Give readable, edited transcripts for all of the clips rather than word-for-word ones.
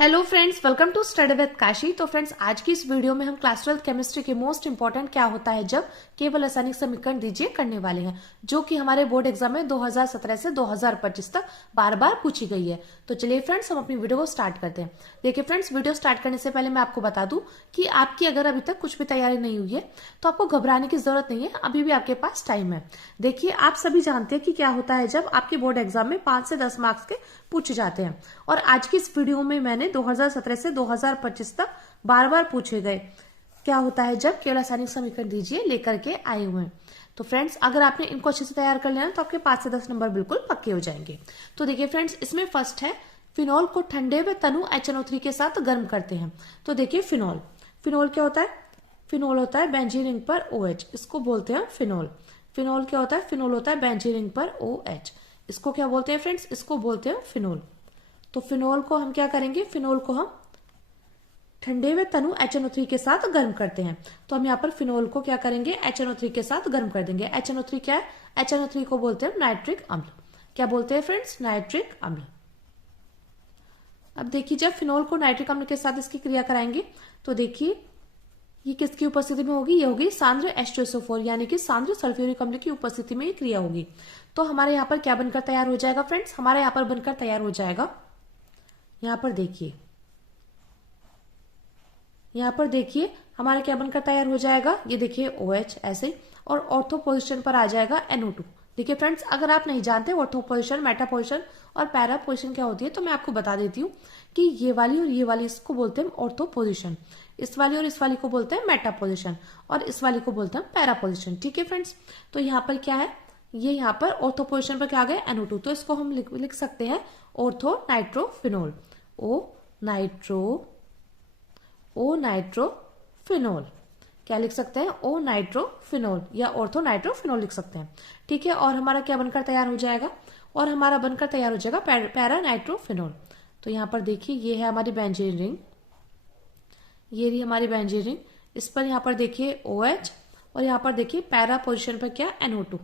Hello friends, welcome to study with Kashi. तो friends, आज की इस वीडियो में हम क्लास 12 केमिस्ट्री के मोस्ट इंपॉर्टेंट क्या होता है जब केवल रासायनिक समीकरण दीजिए करने वाले हैं, जो कि हमारे बोर्ड एग्जाम में 2017 से 2025 तक बार बार पूछी गई है। तो चलिए फ्रेंड्स, हम अपनी वीडियो को स्टार्ट करते हैं। देखिए फ्रेंड्स, वीडियो स्टार्ट करने से पहले मैं आपको बता दूं कि आपकी अगर अभी तक कुछ भी तैयारी नहीं हुई है तो आपको घबराने की जरूरत नहीं है, अभी भी आपके पास टाइम है। देखिए, आप सभी जानते हैं कि क्या होता है जब आपके बोर्ड एग्जाम में 5 से 10 मार्क्स के पूछे जाते हैं, और आज की इस वीडियो में मैंने 2017 से 2025 तक बार बार पूछे गए क्या होता है जब केवल रासायनिक समीकरण दीजिए लेकर के आए हुए हैं। तो फ्रेंड्स, अगर आपने इनको अच्छे से तैयार कर लिया तो आपके 5 से 10 नंबर बिल्कुल पक्के हो जाएंगे। तो देखिए फ्रेंड्स, इसमें फर्स्ट है फिनॉल को ठंडे व तनु HNO3 के साथ गर्म करते हैं। तो देखिए फिनॉल, फिनॉल क्या होता है? फिनॉल होता है बेंजीन रिंग पर OH, इसको बोलते हैं फिनॉल। फिनॉल क्या होता है? फिनॉल होता है बेंजीन रिंग पर OH, इसको क्या बोलते हैं फ्रेंड्स? इसको बोलते हैं फिनॉल। तो फिनॉल को हम क्या करेंगे? फिनॉल को हम ठंडे व तनु HNO3 के साथ गर्म करते हैं। तो हम यहाँ पर फिनॉल को क्या करेंगे? HNO3 के साथ गर्म कर देंगे। HNO3 क्या है? HNO3 को बोलते हैं नाइट्रिक अम्ल। क्या बोलते हैं फ्रेंड्स? नाइट्रिक अम्ल। अब देखिए, जब फिनॉल को नाइट्रिक अम्ल के साथ इसकी क्रिया कराएंगे तो देखिए ये किसकी उपस्थिति में होगी? ये होगी सांद्र H2SO4 यानी कि सांद्र सल्फ्यूरिक अम्ल की उपस्थिति में ये क्रिया होगी। तो हमारे यहाँ पर क्या बनकर तैयार हो जाएगा फ्रेंड्स? हमारे यहाँ पर बनकर तैयार हो जाएगा, यहाँ पर देखिए, यहाँ पर देखिए हमारा क्या बनकर तैयार हो जाएगा? ये देखिए OH ऐसे, और ऑर्थो पोजिशन पर आ जाएगा NO2। देखिए फ्रेंड्स, अगर आप नहीं जानते ऑर्थो पोजिशन, मेटा पोजिशन और पैरा पोजिशन क्या होती है तो मैं आपको बता देती हूँ कि ये वाली और ये वाली इसको बोलते हैं ऑर्थो पोजिशन, इस वाली और इस वाली को बोलते हैं मेटा पोजिशन, और इस वाली को बोलते हैं पैरा पोजिशन। ठीक है फ्रेंड्स, तो यहाँ पर क्या है? ये यहाँ पर ऑर्थो पोजिशन पर क्या आ गया? NO2। तो इसको हम लिख सकते हैं ऑर्थो नाइट्रोफिनोल, ओ नाइट्रोफिनोल। क्या लिख सकते हैं? ओ नाइट्रोफिनोल या ऑर्थो नाइट्रोफिनोल लिख सकते हैं। ठीक है, और हमारा क्या बनकर तैयार हो जाएगा? और हमारा बनकर तैयार हो जाएगा पैरा नाइट्रोफिनोल। तो यहाँ पर देखिए ये है हमारी बेंजीन रिंग, ये रही हमारी बेंजीन रिंग, इस पर यहाँ पर देखिए OH, और यहाँ पर देखिए पैरा पोजिशन पर क्या? NO2।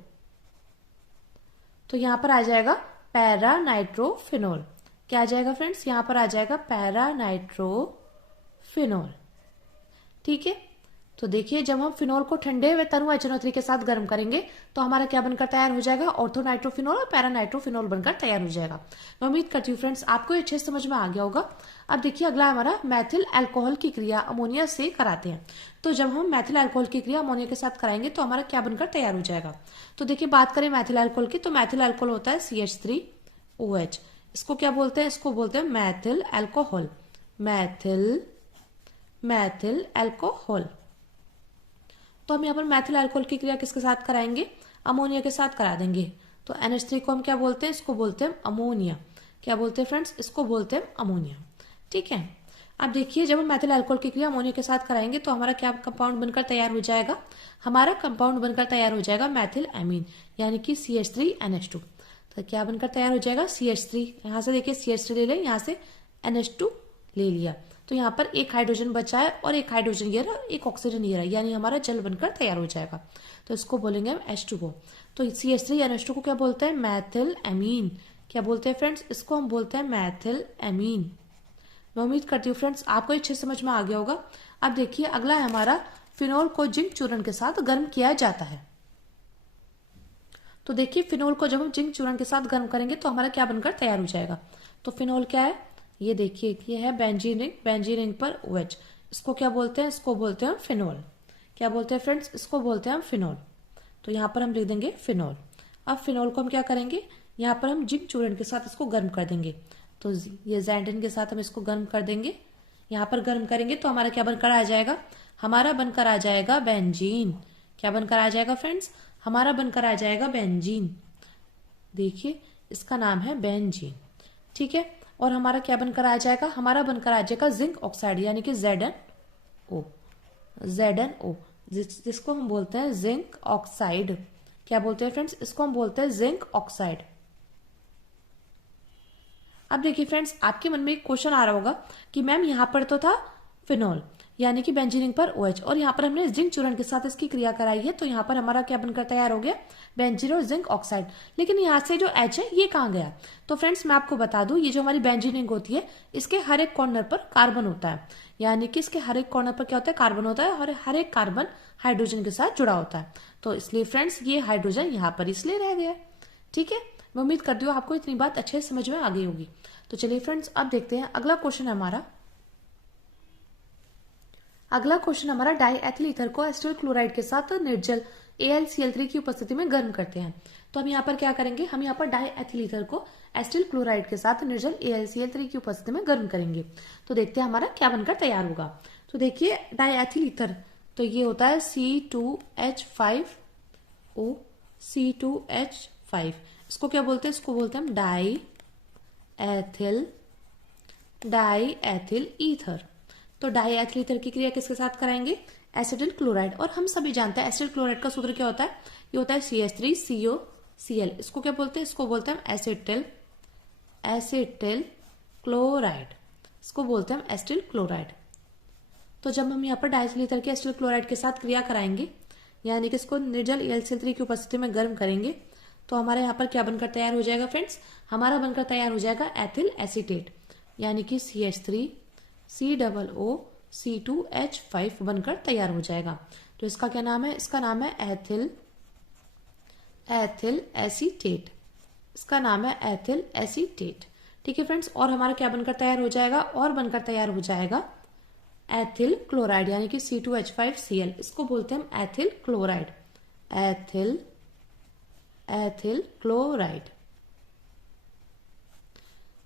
तो यहाँ पर आ जाएगा पैरा नाइट्रोफिनोल। क्या आ जाएगा फ्रेंड्स? यहाँ पर आ जाएगा पैरा नाइट्रोफिनोल। ठीक है, तो देखिए जब हम फिनॉल को ठंडे व तनु HNO3 के साथ गर्म करेंगे तो हमारा क्या बनकर तैयार हो जाएगा? ऑर्थो नाइट्रोफिनोल और पैरा नाइट्रोफिनोल बनकर तैयार हो जाएगा। मैं उम्मीद करती हूँ फ्रेंड्स आपको ये अच्छे समझ में आ गया होगा। अब देखिए अगला हमारा मैथिल अल्कोहल की क्रिया अमोनिया से कराते हैं। तो जब हम मैथिल अल्कोहल की क्रिया अमोनिया के साथ कराएंगे तो हमारा क्या बनकर तैयार हो जाएगा? तो देखिए बात करें मैथिल अल्कोहल की, तो मैथिल अल्कोहल होता है CH3OH, इसको क्या बोलते हैं? इसको बोलते हैं मैथिल अल्कोहल, मैथिल अल्कोहल। तो हम यहाँ पर मैथिल अल्कोहल की क्रिया किसके साथ कराएंगे? अमोनिया के साथ करा देंगे। तो NH3 को हम क्या बोलते हैं? इसको बोलते हैं अमोनिया। क्या बोलते हैं फ्रेंड्स? इसको बोलते हैं अमोनिया। ठीक है, अब देखिए जब हम मैथिल अल्कोहल की क्रिया अमोनिया के साथ कराएंगे तो हमारा क्या कंपाउंड बनकर तैयार हो जाएगा? हमारा कंपाउंड बनकर तैयार हो जाएगा मैथिल एमीन यानी कि CH3NH2। तो क्या बनकर तैयार हो जाएगा? CH3, यहाँ से देखिए CH3 ले लें, यहाँ से NH2 ले लिया, तो यहाँ पर एक हाइड्रोजन बचा है और एक हाइड्रोजन ये रहा, एक ऑक्सीजन ये रहा, यानी हमारा जल बनकर तैयार हो जाएगा। तो इसको बोलेंगे हम H2O। तो CH3NH2 को क्या बोलते हैं? मैथिल एमीन। क्या बोलते हैं फ्रेंड्स? इसको हम बोलते हैं मैथिल एमीन। मैं उम्मीद करती हूँ फ्रेंड्स आपको अच्छे समझ में आ गया होगा। अब देखिए अगला है हमारा फिनॉल को जिंक चूर्ण के साथ गर्म किया जाता है। तो देखिए फिनॉल को जब हम जिंक चूर्ण के साथ गर्म करेंगे तो हमारा क्या बनकर तैयार हो जाएगा? तो फिनॉल क्या है? ये देखिए ये है बेंजीन रिंग, बेंजीन रिंग पर OH, इसको क्या बोलते हैं? इसको बोलते हैं फिनॉल। क्या बोलते हैं फ्रेंड्स? इसको बोलते हैं हम फिनॉल। तो यहाँ पर हम लिख देंगे फिनॉल। अब फिनॉल को हम क्या करेंगे? यहाँ पर हम जिंक चूर्ण के साथ इसको गर्म कर देंगे। तो ये ज़ैंडिन के साथ हम इसको गर्म कर देंगे। यहाँ पर गर्म करेंगे तो हमारा क्या बनकर आ जाएगा? हमारा बनकर आ जाएगा बेंजीन। क्या बनकर आ जाएगा फ्रेंड्स? हमारा बनकर आ जाएगा बेंजीन। देखिए इसका नाम है बेंजीन। ठीक है, और हमारा क्या बनकर आ जाएगा? हमारा बनकर आ जाएगा जिंक ऑक्साइड यानी कि ZnO, जिसको हम बोलते हैं जिंक ऑक्साइड। क्या बोलते हैं फ्रेंड्स? इसको हम बोलते हैं जिंक ऑक्साइड। अब देखिए फ्रेंड्स आपके मन में एक क्वेश्चन आ रहा होगा कि मैम यहाँ पर तो था फिनॉल, यानी कि बेंजीन पर OH, और यहाँ पर हमने जिंक चूर्ण के साथ इसकी क्रिया कराई है, तो यहाँ पर हमारा क्या बनकर तैयार हो गया, बेंजीन और जिंक ऑक्साइड। लेकिन यहाँ से जो H है ये कहाँ गया, तो फ्रेंड्स मैं आपको बता दूं, ये जो हमारी बेंजीन होती है इसके हर एक कॉर्नर पर कार्बन होता है, यानी कि इसके हर एक कॉर्नर पर क्या होता है, कार्बन होता है, और हर एक कार्बन हाइड्रोजन के साथ जुड़ा होता है। तो इसलिए फ्रेंड्स ये हाइड्रोजन यहाँ पर इसलिए रह गया। ठीक है, मैं उम्मीद करती हूँ आपको इतनी बात अच्छे से समझ में आ गई होगी। तो चलिए फ्रेंड्स अब देखते हैं अगला क्वेश्चन हमारा। अगला क्वेश्चन हमारा, डाई एथिल ईथर को एसिटिल क्लोराइड के साथ निर्जल AlCl3 की उपस्थिति में गर्म करते हैं। तो हम यहाँ पर क्या करेंगे, हम यहाँ पर डाई एथिल ईथर को एसिटिल क्लोराइड के साथ निर्जल AlCl3 की उपस्थिति में गर्म करेंगे। तो देखते हैं हमारा क्या बनकर तैयार होगा। तो देखिए डाई एथिल ईथर, तो ये होता है C2H5O, C2H5, इसको क्या बोलते हैं, इसको बोलते हैं हम डाई एथिल ईथर। तो डाई एथिल ईथर की क्रिया किसके साथ कराएंगे, एसिटिल क्लोराइड। और हम सभी जानते हैं एसिटिल क्लोराइड का सूत्र क्या होता है, ये होता है CH3COCl, इसको क्या बोलते हैं, इसको बोलते हैं एसिटिल क्लोराइड, इसको बोलते हैं एसिटिल क्लोराइड। तो जब हम यहाँ पर डाई एथिल ईथर के एसिटिल क्लोराइड के साथ क्रिया कराएंगे, यानी कि इसको निर्जल AlCl3 की उपस्थिति में गर्म करेंगे, तो हमारे यहाँ पर क्या बनकर तैयार हो जाएगा फ्रेंड्स, हमारा बनकर तैयार हो जाएगा एथिल एसीटेट, यानी कि CH3COO2H5 बनकर तैयार हो जाएगा। तो इसका क्या नाम है, इसका नाम है एथिल एसीटेट, इसका नाम है एथिल एसीटेट। ठीक है फ्रेंड्स, और हमारा क्या बनकर तैयार हो जाएगा, और बनकर तैयार हो जाएगा एथिल क्लोराइड, यानी कि C2H5Cl, इसको बोलते हैं हम एथिल क्लोराइड, एथिल क्लोराइड।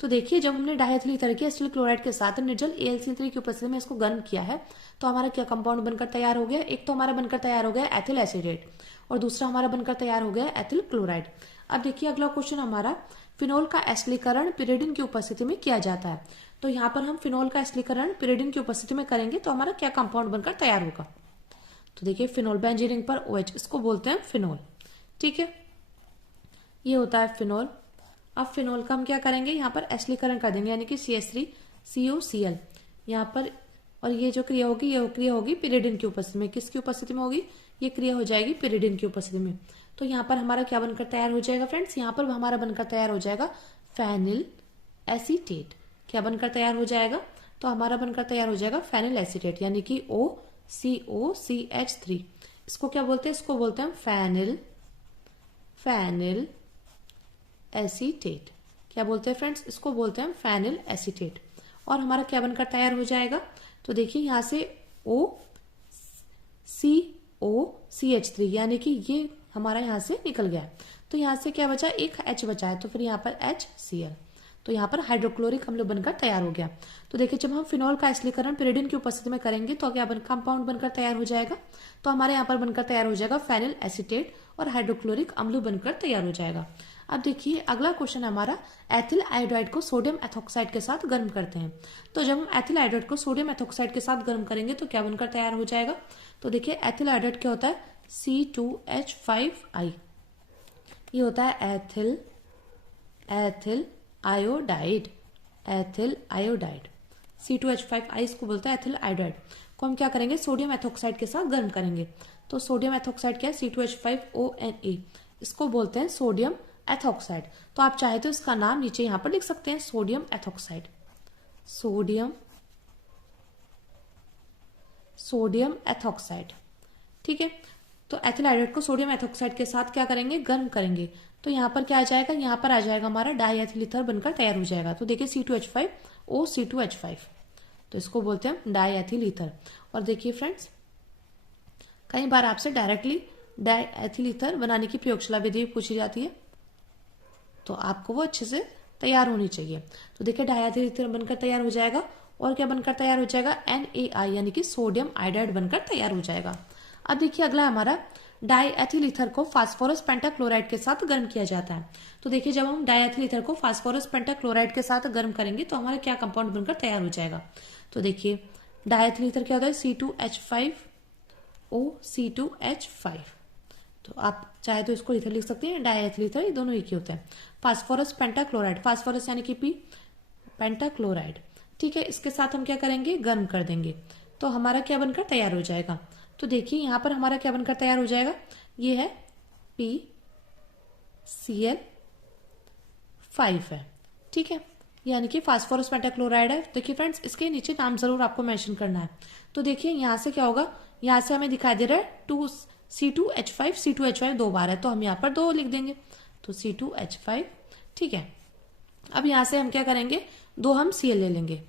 तो देखिए जब हमने डायएथिल ईथर के एसिटिल क्लोराइड के साथ निर्जल AlCl3 की उपस्थिति में इसको गर्म किया है, तो हमारा क्या कंपाउंड बनकर तैयार हो गया, एक तो हमारा बनकर तैयार हो गया एथिल एसीटेट, और दूसरा हमारा बनकर तैयार हो गया एथिल क्लोराइड। अब देखिए अगला क्वेश्चन हमारा, फिनोल का एसिडीकरण पिरिडिन की उपस्थिति में किया जाता है। तो यहाँ पर हम फिनोल का एसिडीकरण पिरिडिन की उपस्थिति में करेंगे, तो हमारा क्या कंपाउंड बनकर तैयार होगा। तो देखिए फिनोल, बेंजीन पर OH, इसको बोलते हैं फिनोल। ठीक है, ये होता है फिनोल। अब फिनोल का हम क्या करेंगे, यहाँ पर एसिडीकरण कर देंगे, यानी कि CH3COCl यहाँ पर, और ये जो क्रिया होगी ये क्रिया होगी पिरिडिन की उपस्थिति में। किसकी उपस्थिति में होगी, ये क्रिया हो जाएगी पिरिडिन की उपस्थिति में। तो यहाँ पर हमारा क्या बनकर तैयार हो जाएगा फ्रेंड्स, यहाँ पर हमारा बनकर तैयार हो जाएगा फेनिल एसीटेट। क्या बनकर तैयार हो जाएगा, तो हमारा बनकर तैयार हो जाएगा फेनिल एसीटेट, यानी कि OCOCH3, इसको क्या बोलते हैं, इसको बोलते हैं फेनिल एसीटेट। क्या बोलते हैं फ्रेंड्स, इसको बोलते हैं फेनिल एसीटेट। और हमारा क्या बनकर तैयार हो जाएगा, तो देखिए यहाँ से OCOCH3, यानी कि ये हमारा यहाँ से निकल गया, तो यहाँ से क्या बचा, एक H बचा है, तो फिर यहाँ पर HCl, तो यहाँ पर हाइड्रोक्लोरिक अम्ल बनकर तैयार हो गया। तो देखिए जब हम फिनोल का एसिडीकरण पिरिडिन की उपस्थिति में करेंगे, तो क्या कंपाउंड बनकर तैयार हो जाएगा, तो हमारे यहाँ पर बनकर तैयार हो जाएगा फेनिल एसीटेट, और हाइड्रोक्लोरिक अम्ल बनकर तैयार हो जाएगा। अब देखिए अगला क्वेश्चन हमारा, एथिल आयोडाइड को सोडियम एथोक्साइड के साथ गर्म करते हैं। तो जब हम एथिल आयोडाइड को सोडियम एथोक्साइड के साथ गर्म करेंगे, तो क्या बनकर तैयार हो जाएगा, तो देखिए एथिल आयोडाइड क्या होता है, C2H5I, ये होता है एथिल आयोडाइड, C2H5I इसको बोलता है एथिल आयोडाइड, को हम क्या करेंगे, सोडियम एथोक्साइड के साथ गर्म करेंगे। तो सोडियम एथोक्साइड क्या है, C2H5ONA, इसको बोलते हैं सोडियम एथोक्साइड। तो आप चाहे तो इसका नाम नीचे यहां पर लिख सकते हैं, सोडियम एथोक्साइड, सोडियम एथोक्साइड। ठीक है, तो एथिल आयोडाइड को सोडियम एथोक्साइड के साथ क्या करेंगे, गर्म करेंगे। तो यहाँ पर क्या आ जाएगा, यहाँ पर आ जाएगा हमारा डाईएथिल ईथर बनकर तैयार हो जाएगा। तो देखिए C2H5OC2H5, तो इसको बोलते हैं डाईएथिल ईथर। और देखिए फ्रेंड्स, कई बार आपसे डायरेक्टली डाईएथिल ईथर बनाने की प्रयोगशाला विधि पूछी जाती है, तो आपको वो अच्छे से तैयार होनी चाहिए। तो देखिए डाईएथिल ईथर बनकर तैयार हो जाएगा, और क्या बनकर तैयार हो जाएगा, NaI, यानी कि सोडियम आयोडाइड बनकर तैयार हो जाएगा। अब देखिए अगला हमारा, डाईएथिल ईथर को फास्फोरस पेंटाक्लोराइड के साथ गर्म किया जाता है। तो देखिए जब हम डाईएथिल ईथर को फास्फोरस पेंटाक्लोराइड के साथ गर्म करेंगे, तो हमारा क्या कंपाउंड बनकर तैयार हो जाएगा। तो देखिए डाईएथिल ईथर क्या होता है, C2H5OC2H5, तो आप चाहे तो इसको इथर लिख सकते हैं, डाईएथिल ईथर, ये दोनों एक ही होते हैं। फास्फोरस पेंटाक्लोराइड, फास्फोरस यानी कि P, पेंटाक्लोराइड। ठीक है, इसके साथ हम क्या करेंगे, गर्म कर देंगे। तो हमारा क्या बनकर तैयार हो जाएगा। तो देखिए यहाँ पर हमारा क्या बनकर तैयार हो जाएगा, ये है PCl5 है, ठीक है, यानी कि फास्फोरस मेटाक्लोराइड है। देखिए फ्रेंड्स, इसके नीचे नाम जरूर आपको मेंशन करना है। तो देखिए यहाँ से क्या होगा, यहाँ से हमें दिखाई दे रहा है 2C2H5, C2H5 दो बार है, तो हम यहाँ पर 2 लिख देंगे, तो C2H5, ठीक है। अब यहाँ से हम क्या करेंगे, 2 हम Cl ले लेंगे,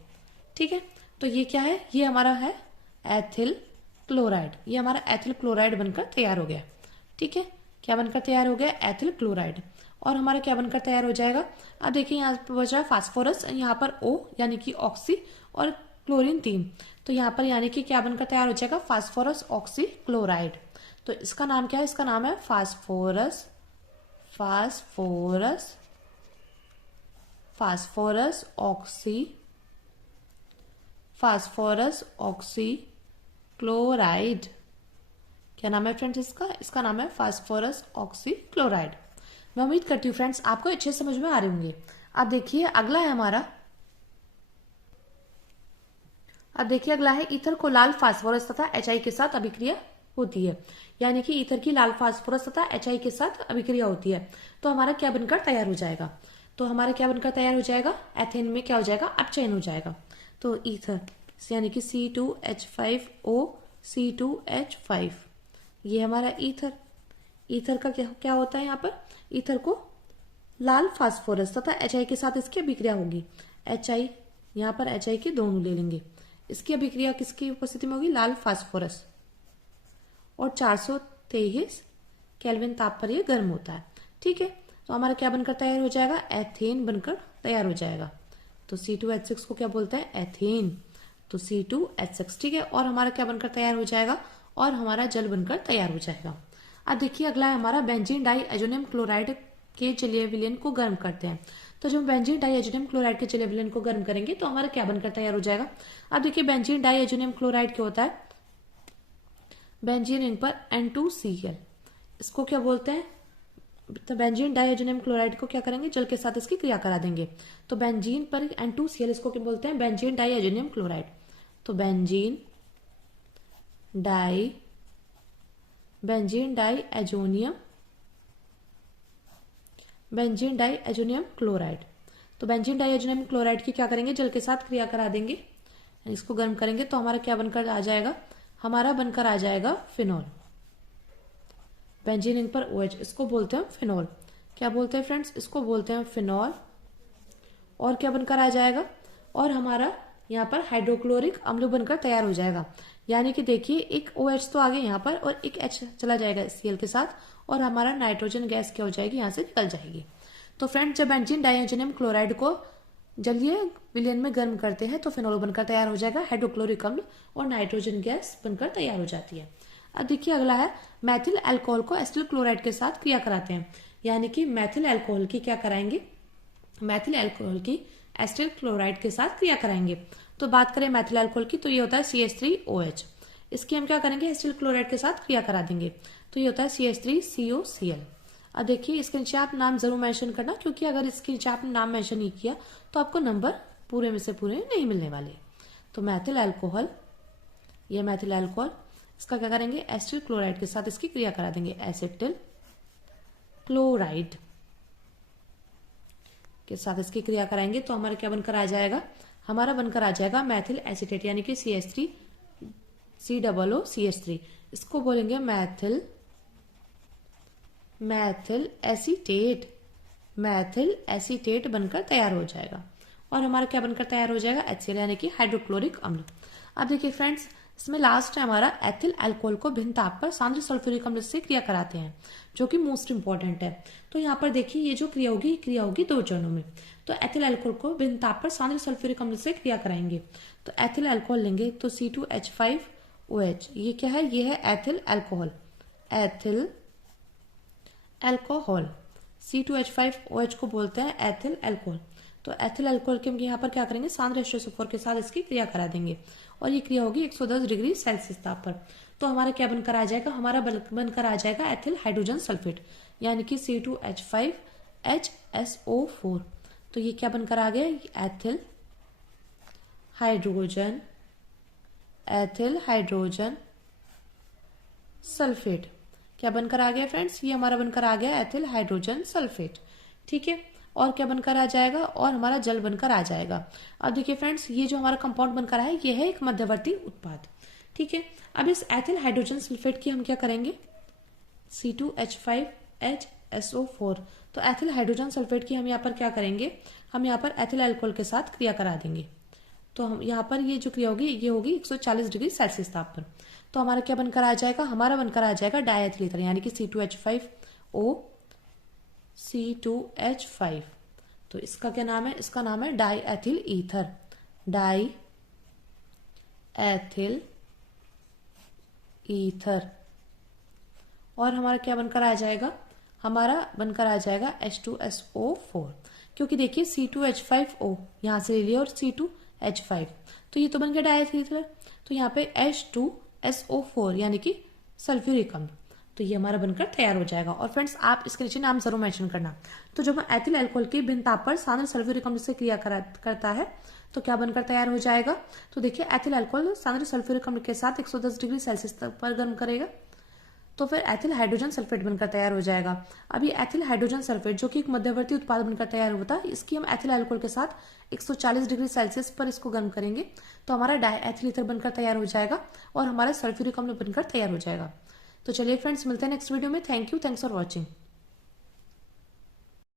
ठीक है। तो ये क्या है, ये हमारा है एथिल क्लोराइड, ये हमारा एथिल क्लोराइड बनकर तैयार हो गया, ठीक है। क्या बनकर तैयार हो गया, एथिल क्लोराइड। और हमारा क्या बनकर तैयार हो जाएगा, अब देखिए यहाँ पर बचा फास्फोरस, यहाँ पर O यानी कि ऑक्सी और क्लोरीन 3, तो यहाँ पर यानी कि क्या बनकर तैयार हो जाएगा, फास्फोरस ऑक्सी क्लोराइड। तो इसका नाम क्या है, इसका नाम है फास्फोरस ऑक्सी क्लोराइड। क्या नाम है फ्रेंड्स इसका नाम है फास्फोरस ऑक्सी क्लोराइड। मैं उम्मीद करती हूँ फ्रेंड्स आपको अच्छे समझ में आ रहे होंगे। अब देखिए अगला है हमारा, अब देखिए अगला है ईथर को लाल फास्फोरस तथा HI के साथ अभिक्रिया होती है, यानी कि ईथर की लाल फास्फोरस तथा HI के साथ अभिक्रिया होती है, तो हमारा क्या बनकर तैयार हो जाएगा, तो हमारा क्या बनकर तैयार हो जाएगा, एथेन में क्या हो जाएगा, अपचयन हो जाएगा। तो ईथर यानी कि C2H5O C2H5, ये हमारा ईथर का क्या होता है, यहाँ पर ईथर को लाल फास्फोरस तथा HI के साथ इसकी अभिक्रिया होगी। HI, यहाँ पर HI के दोनों ले लेंगे, इसकी अभिक्रिया किसकी उपस्थिति में होगी, लाल फास्फोरस, और 423 केल्विन ताप पर यह गर्म होता है, ठीक है। तो हमारा क्या बनकर तैयार हो जाएगा, एथेन बनकर तैयार हो जाएगा। तो C2H6 को क्या बोलते हैं, एथेन, तो C2H6, ठीक है। और हमारा क्या बनकर तैयार हो जाएगा, और हमारा जल बनकर तैयार हो जाएगा। अब देखिए अगला है हमारा बेंजीन डाई एजोनियम क्लोराइड के जलीय विलयन को गर्म करते हैं। तो जब बेंजीन डाई एजोनियम क्लोराइड के जलीय विलयन को गर्म करेंगे तो हमारा क्या बनकर तैयार हो जाएगा। अब देखिए बेंजीन डाई एजोनियम क्लोराइड क्या होता है, बेंजीन रिंग पर N2Cl, इसको क्या बोलते हैं, तो बेंजीन डाई एजोनियम क्लोराइड को क्या करेंगे, जल के साथ इसकी क्रिया करा देंगे। तो बेंजीन पर N2Cl, इसको क्या बोलते हैं, बेंजीन डाई एजोनियम क्लोराइड। तो बेंजीन डाई एजोनियम क्लोराइड। तो बेंजीन डाई एजोनियम क्लोराइड की क्या करेंगे, जल के साथ क्रिया करा देंगे, इसको गर्म करेंगे, तो हमारा क्या बनकर आ जाएगा, हमारा बनकर आ जाएगा फिनॉल। बेंजीन रिंग पर OH, इसको बोलते हैं फिनॉल। क्या बोलते हैं फ्रेंड्स, इसको बोलते हैं फिनॉल। और क्या बनकर आ जाएगा, और हमारा यहाँ पर हाइड्रोक्लोरिक अम्ल बनकर तैयार हो जाएगा। यानी कि देखिए एक OH तो आ गया यहाँ पर, और एक H चला जाएगा Cl के साथ, और हमारा नाइट्रोजन गैस क्या हो जाएगी, यहाँ से निकल जाएगी। तो फ्रेंड्स जब बेंजीन डाइएजोनियम क्लोराइड को जलीय विलयन में गर्म करते हैं तो फिनॉल बनकर तैयार हो जाएगा, हाइड्रोक्लोरिक अम्ल और नाइट्रोजन गैस बनकर तैयार हो जाती है। अब देखिए अगला है मैथिल अल्कोहल को एसिटिल क्लोराइड के साथ क्रिया कराते हैं, यानी कि मैथिल अल्कोहल की क्या कराएंगे, मैथिल अल्कोहल की एसिटिल क्लोराइड के साथ क्रिया कराएंगे। तो बात करें मैथिल अल्कोहल की तो ये होता है CH3OH, इसकी हम क्या करेंगे, एसिटिल क्लोराइड के साथ क्रिया करा देंगे, तो ये होता है CH3COCl। अब देखिए इसके नीचे आप नाम जरूर मेंशन करना, क्योंकि अगर इसके नीचे आपने नाम मेंशन नहीं किया तो आपको नंबर पूरे में से पूरे नहीं मिलने वाले। तो मैथिल अल्कोहल, ये मैथिल अल्कोहल, इसका क्या करेंगे, एसिटिल क्लोराइड के साथ इसकी क्रिया करा देंगे, एसिटिल क्लोराइड के साथ इसकी क्रिया कराएंगे तो हमारा क्या बनकर आ जाएगा, हमारा बनकर आ जाएगा मैथिल एसीटेट, यानी कि CH3COOCH3, इसको बोलेंगे मैथिल एसीटेट बनकर तैयार हो जाएगा। और हमारा क्या बनकर तैयार हो जाएगा, HCl, यानी कि हाइड्रोक्लोरिक अम्ल। अब देखिए फ्रेंड्स इसमें लास्ट है हमारा एथिल अल्कोहल को भिन्न ताप पर सांद्र सल्फ्यूरिक अम्ल से क्रिया कराते हैं, जो कि मोस्ट इंपॉर्टेंट है। तो यहाँ पर देखिए ये जो क्रिया होगी 2 चरणों में। तो एथिल अल्कोहल को भिन्न ताप पर सांद्र सल्फ्यूरिक अम्ल से क्रिया कराएंगे। तो एथिल अल्कोहल लेंगे तो C2H5OH, ये क्या है, ये है एथिल अल्कोहल, C2H5OH को बोलते हैं एथिल अल्कोहल। तो एथिल अल्कोहल के हम यहाँ पर क्या करेंगे, सांद्र H2SO4 के साथ इसकी क्रिया करा देंगे, और ये क्रिया होगी 110 डिग्री सेल्सियस ताप पर। तो हमारा क्या बनकर आ जाएगा, हमारा बनकर आ जाएगा एथिल हाइड्रोजन सल्फेट, यानी कि C2H5HSO4। तो ये क्या बनकर आ गया, ethyl hydrogen ethyl hydrogen sulphate. क्या बनकर आ गया फ्रेंड्स? ये हमारा बनकर आ गया एथिल हाइड्रोजन सल्फेट। ठीक है, और क्या बनकर आ जाएगा? और हमारा जल बनकर आ जाएगा। अब देखिए फ्रेंड्स, ये जो हमारा कंपाउंड बनकर आया है ये है एक मध्यवर्ती उत्पाद। ठीक है, अब इस एथिल हाइड्रोजन सल्फेट की हम क्या करेंगे? C2H5HSO4। तो एथिल हाइड्रोजन सल्फेट की हम यहाँ पर क्या करेंगे? हम यहाँ पर एथिल अल्कोहल के साथ क्रिया करा देंगे। तो हम यहाँ पर ये जो क्रिया होगी ये होगी 140 डिग्री सेल्सियस ताप पर। तो हमारा क्या बनकर आ जाएगा? हमारा बनकर आ जाएगा डायएथिल ईथर, यानी कि C2H5O C2H5। तो इसका क्या नाम है? इसका नाम है डायएथिल ईथर, डायएथिल ईथर। और हमारा क्या बनकर आ जाएगा? हमारा बनकर आ जाएगा H2SO4, क्योंकि देखिए C2H5O यहाँ से ले लिया और C2H5, तो ये तो बन गया डायएथिल ईथर। तो यहाँ पे H2SO4 यानी कि सल्फ्यूरिक अम्ल, तो ये हमारा बनकर तैयार हो जाएगा। और फ्रेंड्स आप इसके नीचे नाम जरूर मेंशन करना। तो जब एथिल अल्कोहल की भिन्न ताप पर सांद्र सल्फ्यूरिक अम्ल से क्रिया करता है तो क्या बनकर तैयार हो जाएगा? तो देखिए एथिल अल्कोहल सांद्र सल्फ्यूरिक अम्ल के साथ 110 डिग्री सेल्सियस पर गर्म करेगा, तो फिर एथिल हाइड्रोजन सल्फेट बनकर तैयार हो जाएगा। अब ये एथिल हाइड्रोजन सल्फेट जो कि एक मध्यवर्ती उत्पाद बनकर तैयार होता है, इसकी हम एथिल अल्कोहल के साथ 140 डिग्री सेल्सियस पर इसको गर्म करेंगे तो हमारा डायएथिल ईथर बनकर तैयार हो जाएगा और हमारा सल्फ्यूरिक अम्ल बनकर तैयार हो जाएगा। तो चलिए फ्रेंड्स, मिलते हैं नेक्स्ट वीडियो में। Thank you, thanks for watching.